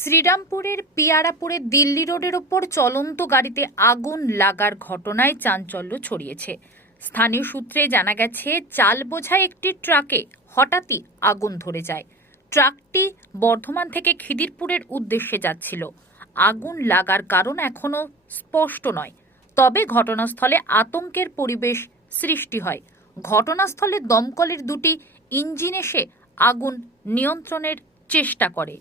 শ্রীরামপুরের পিয়ারাপুরে দিল্লি রোডের ওপর চলন্ত গাড়িতে আগুন লাগার ঘটনায় চাঞ্চল্য ছড়িয়েছে। স্থানীয় সূত্রে জানা গেছে, চাল বোঝাই একটি ট্রাকে হঠাৎই আগুন ধরে যায়। ট্রাকটি বর্ধমান থেকে খিদিরপুরের উদ্দেশ্যে যাচ্ছিল। আগুন লাগার কারণ এখনো স্পষ্ট নয়, তবে ঘটনাস্থলে আতঙ্কের পরিবেশ সৃষ্টি হয়। ঘটনাস্থলে দমকলের দুটি ইঞ্জিন এসে আগুন নিয়ন্ত্রণের চেষ্টা করে।